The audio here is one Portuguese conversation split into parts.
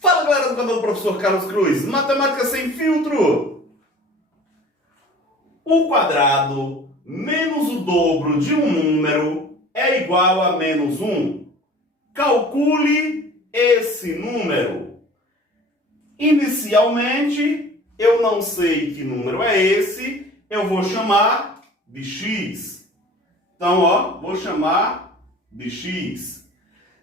Fala galera do canal do professor Carlos Cruz, Matemática Sem Filtro! O quadrado menos o dobro de um número é igual a menos 1. Calcule esse número. Inicialmente, eu não sei que número é esse, eu vou chamar de x. Então, vou chamar de x.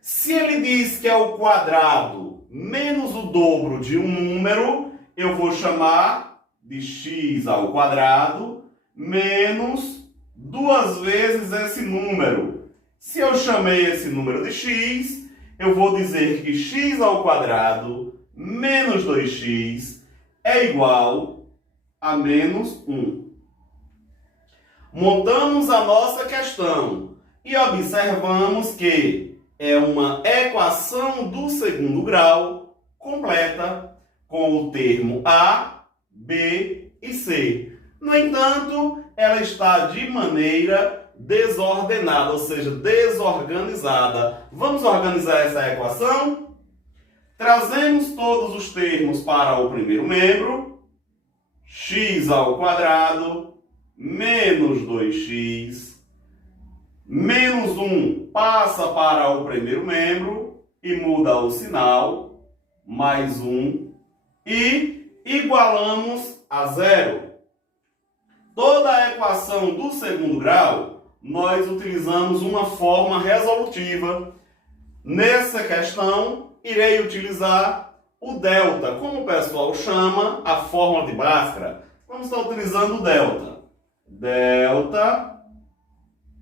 Se ele diz que é o quadrado menos o dobro de um número, eu vou chamar de x ao quadrado menos 2 vezes esse número. Se eu chamei esse número de x, eu vou dizer que x ao quadrado menos 2x é igual a menos 1. Montamos a nossa questão e observamos que é uma equação do segundo grau completa com o termo A, B e C. No entanto, ela está de maneira desordenada, ou seja, desorganizada. Vamos organizar essa equação? Trazemos todos os termos para o primeiro membro. X ao quadrado menos 2x menos 1 passa para o primeiro membro e muda o sinal, mais 1, e igualamos a 0. Toda a equação do segundo grau, nós utilizamos uma forma resolutiva. Nessa questão, irei utilizar o delta, como o pessoal chama a fórmula de Bhaskara. Vamos estar utilizando o delta. Delta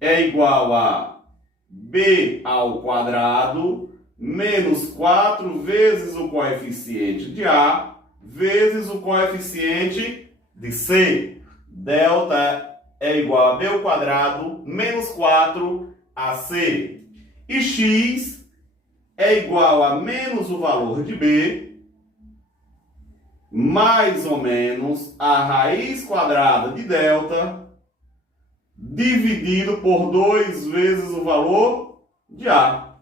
é igual a b ao quadrado menos 4 vezes o coeficiente de A vezes o coeficiente de C. Delta é igual a b ao quadrado menos 4 AC. E x é igual a menos o valor de b mais ou menos a raiz quadrada de delta dividido por 2 vezes o valor de A.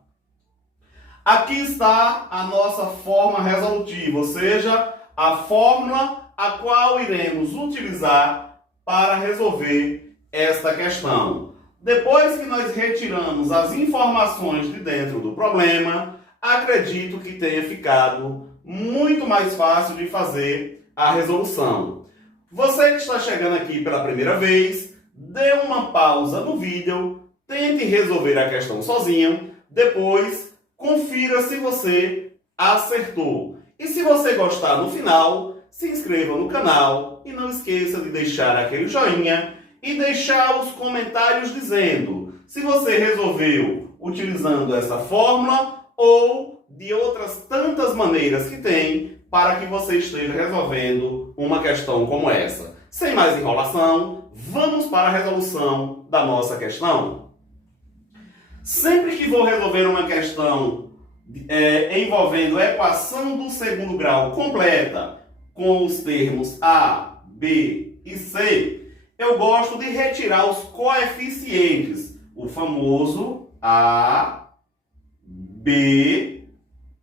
Aqui está a nossa forma resolutiva, ou seja, a fórmula a qual iremos utilizar para resolver esta questão. Depois que nós retiramos as informações de dentro do problema, acredito que tenha ficado muito mais fácil de fazer a resolução. Você que está chegando aqui pela primeira vez, dê uma pausa no vídeo, tente resolver a questão sozinho, depois confira se você acertou. E se você gostar no final, se inscreva no canal e não esqueça de deixar aquele joinha e deixar os comentários dizendo se você resolveu utilizando essa fórmula ou de outras tantas maneiras que tem para que você esteja resolvendo uma questão como essa. Sem mais enrolação, vamos para a resolução da nossa questão. Sempre que vou resolver uma questão envolvendo a equação do segundo grau completa com os termos A, B e C, eu gosto de retirar os coeficientes, o famoso A, B,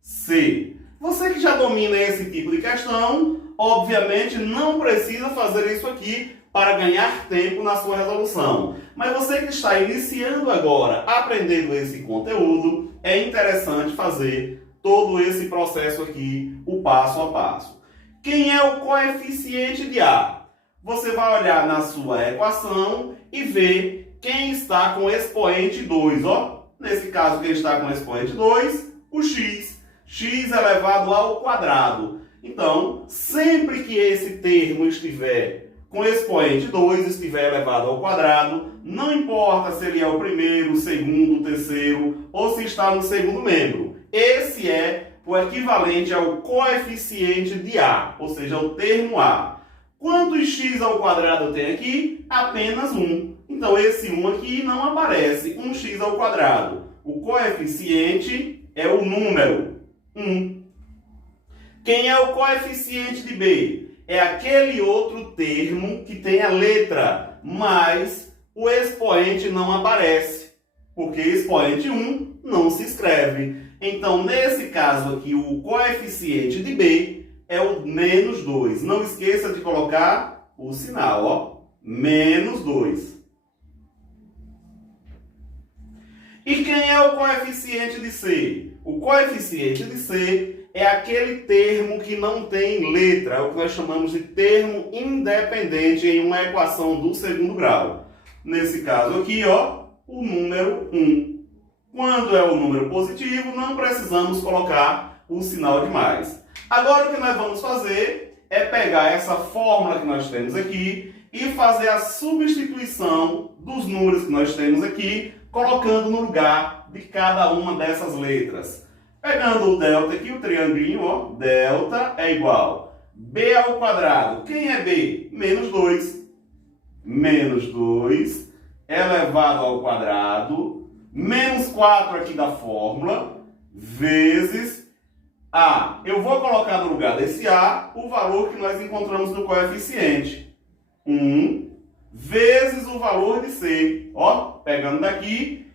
C. Você que já domina esse tipo de questão, obviamente não precisa fazer isso aqui para ganhar tempo na sua resolução. Mas você que está iniciando agora, aprendendo esse conteúdo, é interessante fazer todo esse processo aqui, o passo a passo. Quem é o coeficiente de A? Você vai olhar na sua equação e ver quem está com expoente 2. Nesse caso, quem está com expoente 2, o x. X elevado ao quadrado. Então, sempre que esse termo estiver com expoente 2, estiver elevado ao quadrado, não importa se ele é o primeiro, o segundo, o terceiro, ou se está no segundo membro. Esse é o equivalente ao coeficiente de A, ou seja, o termo A. Quantos x ao quadrado eu tenho aqui? Apenas 1. Então, esse 1 aqui não aparece, 1x ao quadrado. O coeficiente é o número 1. Quem é o coeficiente de B? É aquele outro termo que tem a letra, mas o expoente não aparece. porque expoente 1 não se escreve. Então, nesse caso aqui, o coeficiente de B é o menos 2. Não esqueça de colocar o sinal, ó. Menos 2. E quem é o coeficiente de C? O coeficiente de C é aquele termo que não tem letra, é o que nós chamamos de termo independente em uma equação do segundo grau. Nesse caso aqui, ó, o número 1. Quando é o número positivo, não precisamos colocar o sinal de mais. Agora o que nós vamos fazer é pegar essa fórmula que nós temos aqui e fazer a substituição dos números que nós temos aqui, colocando no lugar de cada uma dessas letras. Pegando o delta aqui, o triangulinho, ó, delta é igual B ao quadrado. Quem é B? Menos 2. Menos 2 elevado ao quadrado, menos 4 aqui da fórmula, vezes A. Eu vou colocar no lugar desse A o valor que nós encontramos no coeficiente. 1 vezes o valor de C. Ó, pegando daqui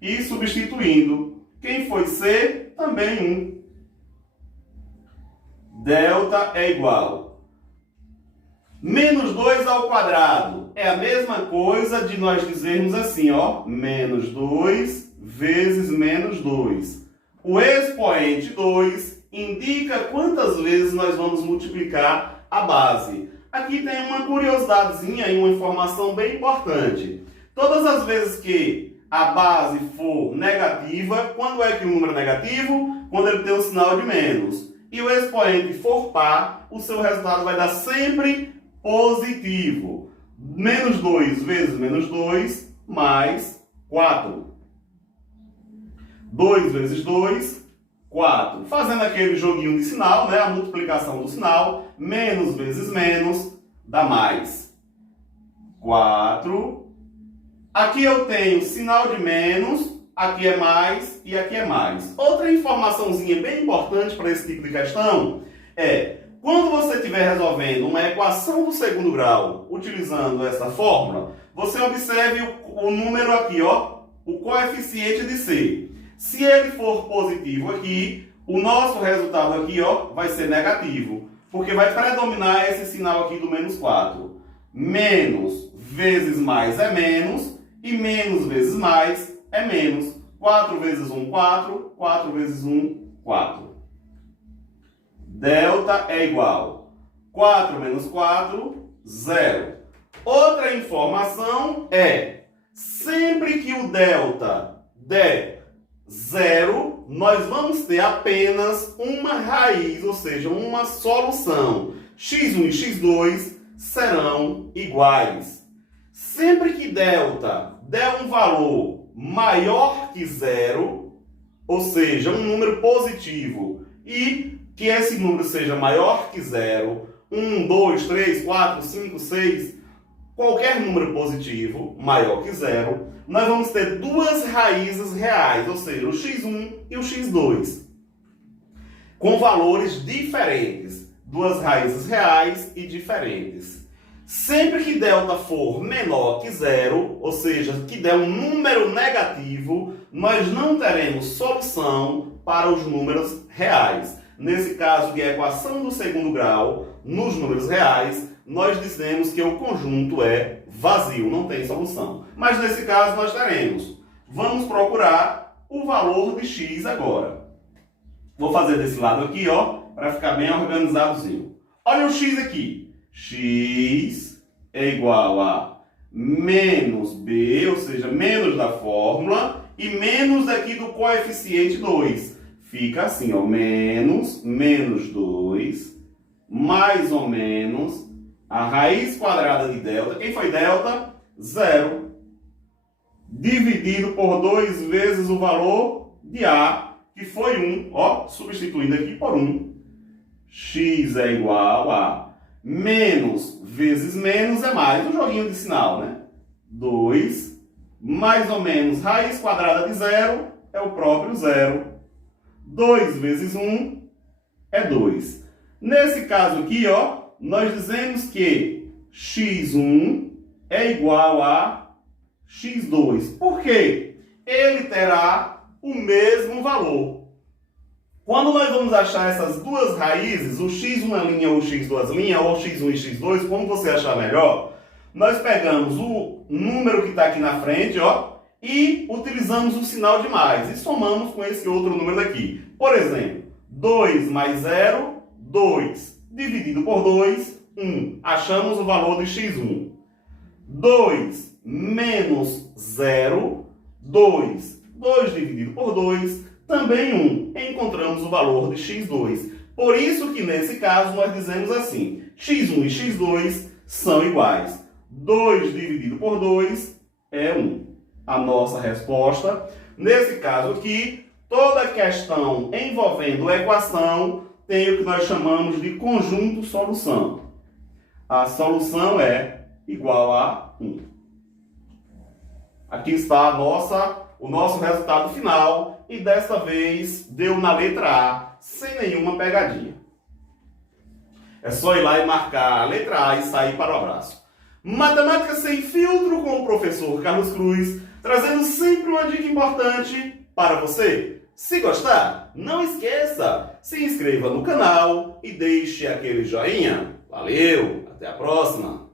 e substituindo. Quem foi C? Também 1. Delta é igual. Menos 2 ao quadrado. É a mesma coisa de nós dizermos assim, ó. Menos 2 vezes menos 2. O expoente 2 indica quantas vezes nós vamos multiplicar a base. Aqui tem uma curiosidadezinha e uma informação bem importante. Todas as vezes que a base for negativa, quando é que o número é negativo? Quando ele tem um sinal de menos. E o expoente for par, o seu resultado vai dar sempre positivo. Menos 2 vezes menos 2, mais 4. 2 vezes 2, 4. Fazendo aquele joguinho de sinal, né? A multiplicação do sinal. Menos vezes menos dá mais. 4. Aqui eu tenho sinal de menos, aqui é mais e aqui é mais. Outra informaçãozinha bem importante para esse tipo de questão é: quando você estiver resolvendo uma equação do segundo grau utilizando essa fórmula, você observe o número aqui, ó, o coeficiente de C. Se ele for positivo aqui, o nosso resultado aqui, ó, vai ser negativo, porque vai predominar esse sinal aqui do menos 4. Menos vezes mais é menos, e menos vezes mais é menos. 4 vezes 1, 4. 4 vezes 1, 4. Delta é igual 4 menos 4, 0. Outra informação é, sempre que o delta der 0, nós vamos ter apenas uma raiz, ou seja, uma solução. x1 e x2 serão iguais. Sempre que delta der um valor maior que 0, ou seja, um número positivo, e que esse número seja maior que 0, 1, 2, 3, 4, 5, 6, qualquer número positivo maior que 0, nós vamos ter duas raízes reais, ou seja, o x1 e o x2, com valores diferentes, duas raízes reais e diferentes. Sempre que delta for menor que 0, ou seja, que der um número negativo, nós não teremos solução para os números reais. Nesse caso de equação do segundo grau, nos números reais, nós dizemos que o conjunto é vazio, não tem solução. Mas nesse caso nós teremos. Vamos procurar o valor de x agora. Vou fazer desse lado aqui, ó, para ficar bem organizadozinho. Olha o x aqui. X é igual a menos b, ou seja, menos da fórmula, e menos aqui do coeficiente 2. Fica assim, ó, menos 2, mais ou menos a raiz quadrada de delta. Quem foi delta? 0. Dividido por 2 vezes o valor de A, que foi 1. Ó, substituindo aqui por 1. X é igual a menos vezes menos é mais. Um joguinho de sinal, né? 2, mais ou menos raiz quadrada de 0 é o próprio 0. 2 vezes 1 é 2. Nesse caso aqui, ó, nós dizemos que x1 é igual a x2. Por quê? ele terá o mesmo valor. Quando nós vamos achar essas duas raízes, o x uma linha ou o x duas linhas, ou x1 e x2, como você achar melhor, nós pegamos o número que está aqui na frente, ó, e utilizamos o sinal de mais e somamos com esse outro número daqui. Por exemplo, 2 mais 0, 2. Dividido por 2, 1. Achamos o valor de x1. 2 menos 0, 2. 2 dividido por 2, também 1. Encontramos o valor de x2. Por isso que nesse caso nós dizemos assim, x1 e x2 são iguais. 2 dividido por 2 é 1. A nossa resposta, nesse caso aqui, toda questão envolvendo equação tem o que nós chamamos de conjunto solução. A solução é igual a 1. Aqui está o nosso resultado final e desta vez deu na letra A, sem nenhuma pegadinha. É só ir lá e marcar a letra A e sair para o abraço. Matemática sem filtro com o professor Carlos Cruz, trazendo sempre uma dica importante para você. Se gostar, não esqueça, se inscreva no canal e deixe aquele joinha. Valeu, até a próxima!